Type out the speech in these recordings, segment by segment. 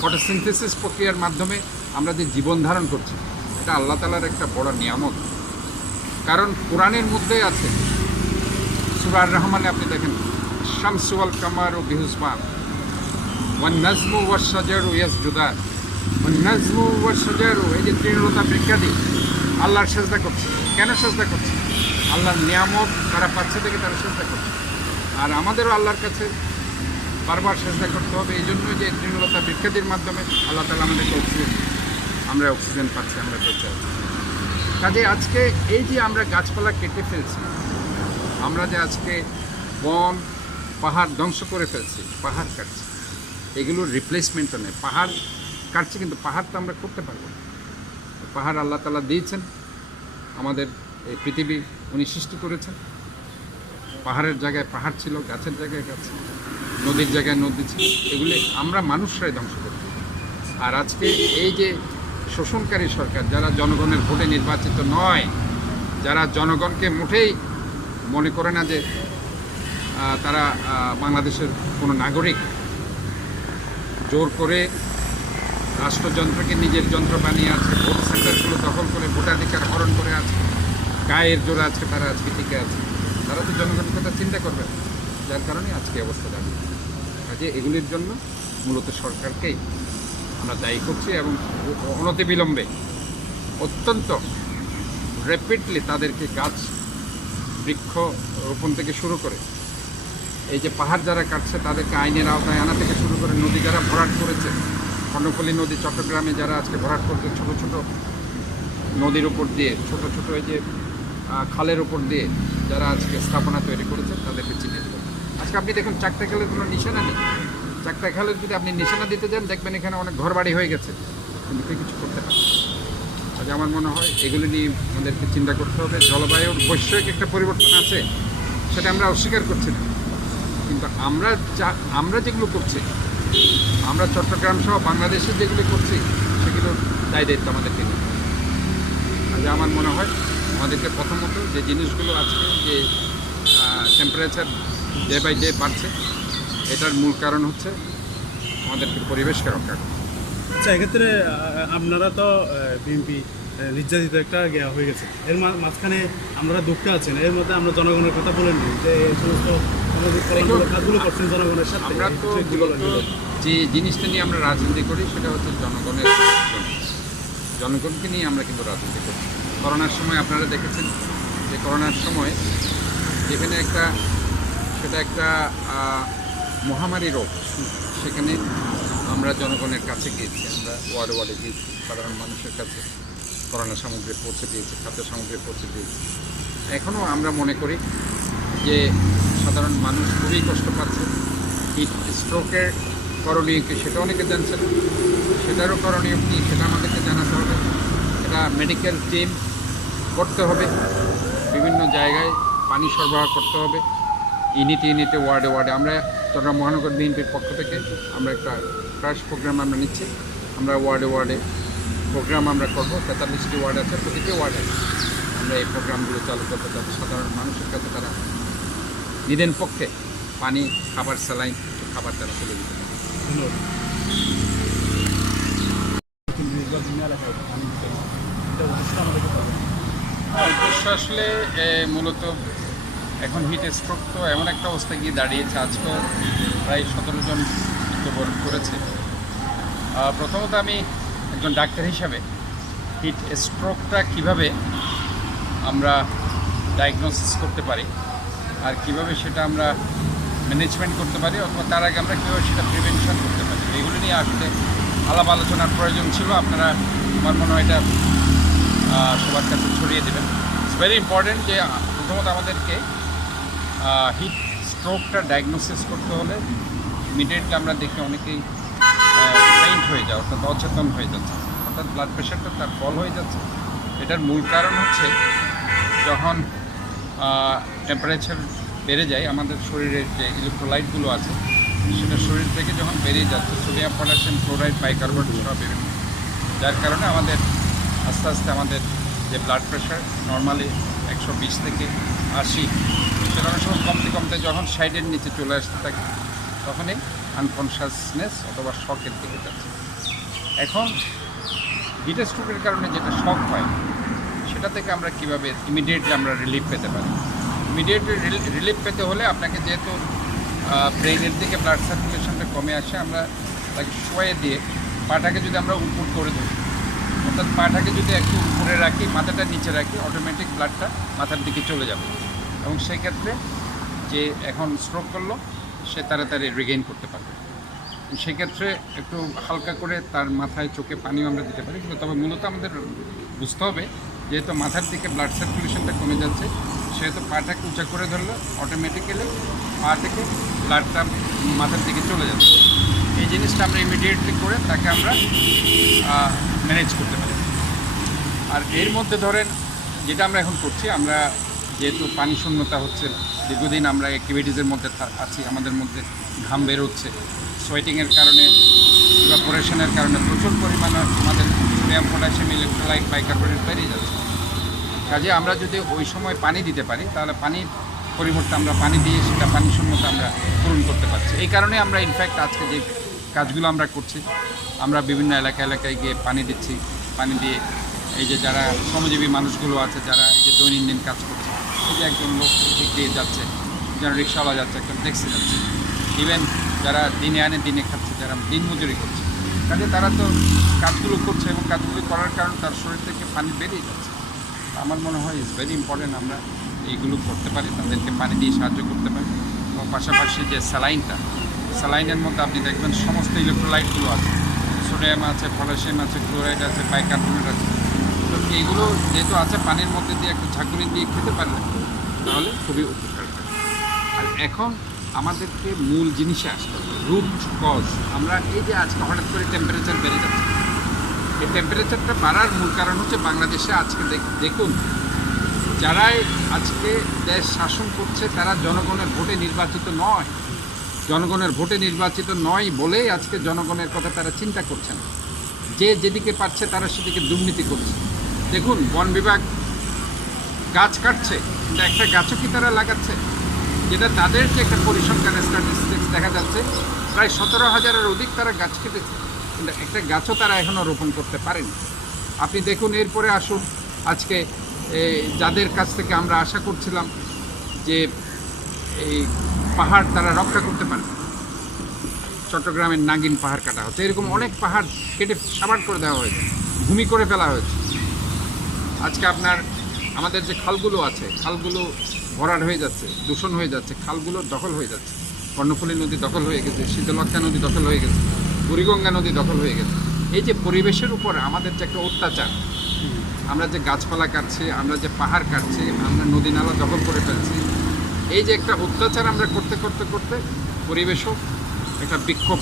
Photosynthesis প্রক্রিয়ার মাধ্যমে আমরা যে জীবন ধারণ করছি, এটা আল্লাহ তালার একটা বড় নিয়ামত। কারণ কোরআনের মধ্যে আছে, সুরার রহমানে আপনি দেখেন শামসুয়াল কামার ও বিহুসমান, ওয়ান নাজমু ওয়াস সাজার ও ইয়াস জুদার ওয়ান নাজমু ওয়াস সাজার ও এই যে তৃণলতা আল্লাহর সেজদা করছে। কেন সেজদা করছে? আল্লাহর নিয়ামত তারা পাচ্ছে থেকে তারা সেজদা করছে। আর আমাদেরও আল্লাহর কাছে বারবার চেষ্টা করতে হবে। এই জন্যই যে তৃণলতা বৃক্ষাদির মাধ্যমে আল্লাহ তালা আমাদেরকে অক্সিজেন আমরা অক্সিজেন পাচ্ছি, আমরা আছি কাজে আজকে এই যে আমরা গাছপালা কেটে ফেলছি, আমরা যে আজকে বন, পাহাড় ধ্বংস করে ফেলছি, পাহাড় কাটছি, এগুলোর রিপ্লেসমেন্টও নেই। পাহাড় কাটছি কিন্তু পাহাড় তো আমরা করতে পারব না। পাহাড় আল্লাহ তালা দিয়েছেন, আমাদের এই পৃথিবী উনি সৃষ্টি করেছেন। পাহাড়ের জায়গায় পাহাড় ছিল, গাছের জায়গায় গাছ নদীর জায়গায় নদী ছিল, এগুলি আমরা মানুষরাই ধ্বংস করছি আর আজকে এই যে শোষণকারী সরকার, যারা জনগণের ভোটে নির্বাচিত নয়, যারা জনগণকে মোটেই মনে করে না যে তারা বাংলাদেশের কোনো নাগরিক, জোর করে রাষ্ট্রযন্ত্রকে নিজের যন্ত্র বানিয়ে আছে, ভোট সেন্টারগুলো দখল করে ভোটাধিকার হরণ করে আছে, গায়ের জোরে আজকে তারা আজকে টিকে আছে তারা তো জনগণের কথা চিন্তা করবে না। যার কারণে আজকে অবস্থা দাঁড়িয়ে কাজে এগুলির জন্য মূলত সরকারকেই আমরা দায়ী করছি এবং অনতি বিলম্বে অত্যন্ত র্যাপিডলি তাদেরকে গাছ, বৃক্ষ রোপণ থেকে শুরু করে এই যে পাহাড় যারা কাটছে তাদেরকে আইনের আওতায় আনা থেকে শুরু করে নদী যারা ভরাট করেছে, কর্ণফুলী নদী, চট্টগ্রামে যারা আজকে ভরাট করছে, ছোট ছোট নদীর উপর দিয়ে, ছোট ছোট এই যে খালের উপর দিয়ে যারা আজকে স্থাপনা তৈরি করেছে তাদেরকে করবে আজকে আপনি দেখুন চাকটা খালের কোনো নিশানা নেই চাকটা খালের যদি আপনি নিশানা দিতে যান, দেখবেন এখানে অনেক ঘর বাড়ি হয়ে গেছে কিন্তু কেউ কিছু করতে পারে না। আজ আমার মনে হয় এগুলো নিয়ে আমাদেরকে চিন্তা করতে হবে জলবায়ুর বৈশ্বিক একটা পরিবর্তন আছে, সেটা আমরা অস্বীকার করছি না কিন্তু আমরা যা, আমরা যেগুলো করছি, আমরা চট্টগ্রাম সহ বাংলাদেশে যেগুলো করছি, সেগুলোর দায় দায়িত্ব আমাদেরকে। আজ আমার মনে হয় আমাদেরকে প্রথমত যে জিনিসগুলো আজকে যে টেম্পারেচার ডে বাই ডে বাড়ছে। এটার মূল কারণ হচ্ছে আমাদেরকে পরিবেশকে রক্ষা করা। আচ্ছা এক্ষেত্রে আপনারা তো বিএনপি নির্যাতিত একটা ইয়ে হয়ে গেছে। এর মাঝখানে আপনারা দুঃখে আছেন এর মধ্যে আমরা জনগণের কথা বলেন যে এই সমস্ত কাজগুলো করছেন জনগণের সাথে। আমরা তো যে জিনিসটা নিয়ে আমরা রাজনীতি করি সেটা হচ্ছে জনগণের জনগণকে নিয়ে আমরা কিন্তু রাজনীতি করি। করোনার সময় আপনারা দেখেছেন যে করোনার সময় যেখানে একটা সেটা একটা মহামারী রোগ। সেখানে আমরা জনগণের কাছে গিয়েছি, আমরা ওয়ার্ডে ওয়ার্ডে গিয়েছি, সাধারণ মানুষের কাছে করোনা সামগ্রী পৌঁছে দিয়েছি, খাদ্য সামগ্রী পৌঁছে দিয়েছি। এখনও আমরা মনে করি যে সাধারণ মানুষ খুবই কষ্ট পাচ্ছে। হিট স্ট্রোকের করণীয় কি সেটা অনেকে জানছেন সেটারও করণীয় কী সেটা আমাদেরকে জানাতে হবে। এটা মেডিকেল টিম করতে হবে। বিভিন্ন জায়গায় পানি সরবরাহ করতে হবে। ইউনিটে ইউনিটে ওয়ার্ডে ওয়ার্ডে। আমরা চট্টগ্রাম মহানগর বিএনপির পক্ষ থেকে আমরা একটা ক্রাশ প্রোগ্রাম আমরা নিচ্ছি। আমরা ওয়ার্ডে ওয়ার্ডে প্রোগ্রাম আমরা করব। তেতাল্লিশটি ওয়ার্ড আছে প্রতিটি ওয়ার্ডে আমরা এই প্রোগ্রামগুলো চালু করব যাতে সাধারণ মানুষের কাছে তারা নিদেন পক্ষে পানি খাবার স্যালাইন খাবার তারা তুলে দিতে পারে। ধন্যবাদ। আসলে মূলত এখন হিট স্ট্রোক তো এমন একটা অবস্থায় গিয়ে দাঁড়িয়েছে। আজকেও প্রায় সতেরো জন মৃত্যুবরণ করেছে। প্রথমত আমি একজন ডাক্তার হিসাবে হিট স্ট্রোকটা কীভাবে আমরা ডায়াগনোসিস করতে পারি আর কীভাবে সেটা আমরা ম্যানেজমেন্ট করতে পারি অথবা তার আগে আমরা কীভাবে সেটা প্রিভেনশন করতে পারি, এগুলো নিয়ে আসলে আলাপ আলোচনার প্রয়োজন ছিল। আপনারা আমার মনে হয় এটা সবার কাছে ছড়িয়ে দেবেন। ইটস ভেরি ইম্পর্টেন্ট যে প্রথমত আমাদেরকে হিট স্ট্রোকটা ডায়াগনোসিস করতে হলে ইমিডিয়েটলি আমরা দেখি অনেকেই পেইন্ট হয়ে যায়, অর্থাৎ অচেতন হয়ে যাচ্ছে। অর্থাৎ ব্লাড প্রেশারটা তার ফল হয়ে যাচ্ছে। এটার মূল কারণ হচ্ছে যখন টেম্পারেচার বেড়ে যায়, আমাদের শরীরের যে ইলেকট্রোলাইটগুলো আছে, সেটা শরীর থেকে যখন বেরিয়ে যাচ্ছে সোডিয়াম পটাশিয়াম ক্লোরাইড বাইকার্বন সব বিভিন্ন। যার কারণে আমাদের আস্তে আস্তে আমাদের যে ব্লাড প্রেশার নর্মালি একশো বিশ থেকে আশি সেটা অনেক সময় কমতে কমতে যখন সাইডের নিচে চলে আসতে থাকে, তখনই আনকনশাসনেস অথবা শখের দিকে যাচ্ছে। এখন হিট স্ট্রোকের কারণে যেটা শখ হয়, সেটা থেকে আমরা কীভাবে ইমিডিয়েটলি আমরা রিলিফ পেতে পারি? ইমিডিয়েটলি রিলিফ পেতে হলে আপনাকে যেহেতু ব্রেইনের দিকে ব্লাড সার্কুলেশনটা কমে আসে, আমরা তাকে শোয়ে দিয়ে পাটাকে যদি আমরা উপর করে দিই অর্থাৎ পাটাকে যদি একটু উপরে রাখি, মাথাটা নিচে রাখি অটোমেটিক ব্লাডটা মাথার দিকে চলে যাবে। এবং সেই ক্ষেত্রে যে এখন স্ট্রোক করল, সে তাড়াতাড়ি রিগেইন করতে পারবে। সেক্ষেত্রে একটু হালকা করে তার মাথায় চোখে পানিও আমরা দিতে পারি। কিন্তু তবে মূলত আমাদের বুঝতে হবে, যেহেতু মাথার দিকে ব্লাড সার্কুলেশনটা কমে যাচ্ছে, সেহেতু পাটাকে উঁচা করে ধরলে অটোমেটিক্যালি পা থেকে ব্লাডটা মাথার দিকে চলে যাচ্ছে। এই জিনিসটা আমরা ইমিডিয়েটলি করে তাকে আমরা ম্যানেজ করতে পারি। আর এর মধ্যে ধরেন, যেটা আমরা এখন করছি, আমরা যেহেতু পানি শূন্যতা হচ্ছে, দীর্ঘদিন আমরা অ্যাক্টিভিটিসের মধ্যে আছি, আমাদের মধ্যে ঘাম বেরোচ্ছে। সোয়েটিংয়ের কারণে ইভাপোরেশনের কারণে প্রচুর পরিমাণে আমাদের সোডিয়াম পটাশিয়াম ইলেকট্রোলাইট বাইকার্বনেট বেরিয়ে যাচ্ছে। কাজে আমরা যদি ওই সময় পানি দিতে পারি, তাহলে পানির পরিবর্তে আমরা পানি দিয়ে সেটা পানি শূন্যতা আমরা পূরণ করতে পারছি। এই কারণে আমরা ইনফ্যাক্ট আজকে যে কাজগুলো আমরা করছি। আমরা বিভিন্ন এলাকা এলাকায় গিয়ে পানি দিচ্ছি। পানি দিয়ে এই যে যারা শ্রমজীবী মানুষগুলো আছে, যারা এই যে দৈনন্দিন কাজ করছে, এই যে একজন লোক দিয়ে যাচ্ছে যেন রিক্সাওয়ালা যাচ্ছে, একজন ট্যাক্সি যাচ্ছে। ইভেন যারা দিনে আনে, দিনে খাচ্ছে, যারা দিন মজুরি করছে। কাজে তারা তো কাজগুলো করছে এবং কাজগুলো করার কারণে তার শরীর থেকে পানি বেরিয়ে যাচ্ছে। আমার মনে হয় ইজ ভেরি ইম্পর্টেন্ট আমরা এইগুলো করতে পারি, তাদেরকে পানি দিয়ে সাহায্য করতে পারি। এবং পাশাপাশি যে স্যালাইনটা স্যালাইনের মধ্যে আপনি দেখবেন সমস্ত ইলেকট্রোলাইটগুলো আছে। সোডিয়াম আছে, পটাশিয়াম আছে, ক্লোরাইড আছে, বাইকার্বনেট আছে। তো এইগুলো যেহেতু আছে, পানির মধ্যে দিয়ে একটু ঝাঁকুনি দিয়ে খেতে পারলে তাহলে খুবই উপকার আর এখন আমাদেরকে মূল জিনিসে আসতে হবে, রুট কজ। আমরা এই যে আজকে হঠাৎ করে টেম্পারেচার বেড়ে যাচ্ছে, এই টেম্পারেচারটা বাড়ার মূল কারণ হচ্ছে বাংলাদেশে আজকে দেখুন, যারাই আজকে দেশ শাসন করছে, তারা জনগণের ভোটে নির্বাচিত নয়। জনগণের ভোটে নির্বাচিত নয় বলেই আজকে জনগণের কথা তারা চিন্তা করছে না যে যেদিকে পারছে তারা সেদিকে দুর্নীতি করছে। দেখুন, বন বিভাগ গাছ কাটছে, কিন্তু একটা গাছও কি তারা লাগাচ্ছে? যেটা তাদের যে একটা পরিসংখ্যান স্ট্যাটিস্টিক্স দেখা যাচ্ছে, প্রায় সতেরো হাজারের অধিক তারা গাছ কেটেছে, কিন্তু একটা গাছও তারা এখনও রোপণ করতে পারেনি। আপনি দেখুন, এরপরে আসুন, আজকে যাদের কাছ থেকে আমরা আশা করছিলাম যে, এই পাহাড় তারা রক্ষা করতে পারে। চট্টগ্রামের নাগিন পাহাড় কাটা হচ্ছে। এরকম অনেক পাহাড় কেটে সাবাড় করে দেওয়া হয়েছে ভূমি করে ফেলা হয়েছে। আজকে আপনার আমাদের যে খালগুলো আছে খালগুলো ভরাট হয়ে যাচ্ছে দূষণ হয়ে যাচ্ছে খালগুলো দখল হয়ে যাচ্ছে। কর্ণফুলী নদী দখল হয়ে গেছে শীতলক্ষা নদী দখল হয়ে গেছে বুড়িগঙ্গা নদী দখল হয়ে গেছে। এই যে পরিবেশের উপর আমাদের যে একটা অত্যাচার আমরা যে গাছপালা কাটছি আমরা যে পাহাড় কাটছি আমরা নদী নালা দখল করে ফেলছি এই যে একটা অত্যাচার আমরা করতে করতে করতে পরিবেশও একটা বিক্ষোভ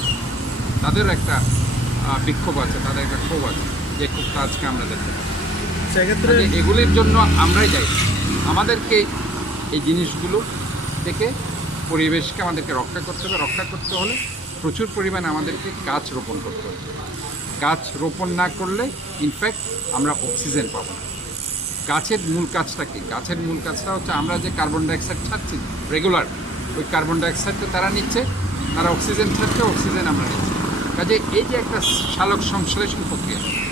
তাদের একটা বিক্ষোভ আছে তাদের একটা ক্ষোভ আছে যে ক্ষোভটা আজকে আমরা দেখতে পাচ্ছি। সেক্ষেত্রে এগুলির জন্য আমরাই যাই আমাদেরকে এই জিনিসগুলো থেকে পরিবেশকে আমাদেরকে রক্ষা করতে হবে। রক্ষা করতে হলে প্রচুর পরিমাণে আমাদেরকে গাছ রোপণ করতে হবে। গাছ রোপণ না করলে ইনফ্যাক্ট আমরা অক্সিজেন পাবো না। গাছের মূল কাজটা কি? গাছের মূল কাজটা হচ্ছে আমরা যে কার্বন ডাইঅক্সাইড ছাড়ছি রেগুলার ওই কার্বন ডাইঅক্সাইডটা তারা নিচ্ছে, তারা অক্সিজেন ছাড়ছে অক্সিজেন আমরা নিচ্ছি। কাজে এই যে একটা সালোক সংশ্লেষণ প্রক্রিয়া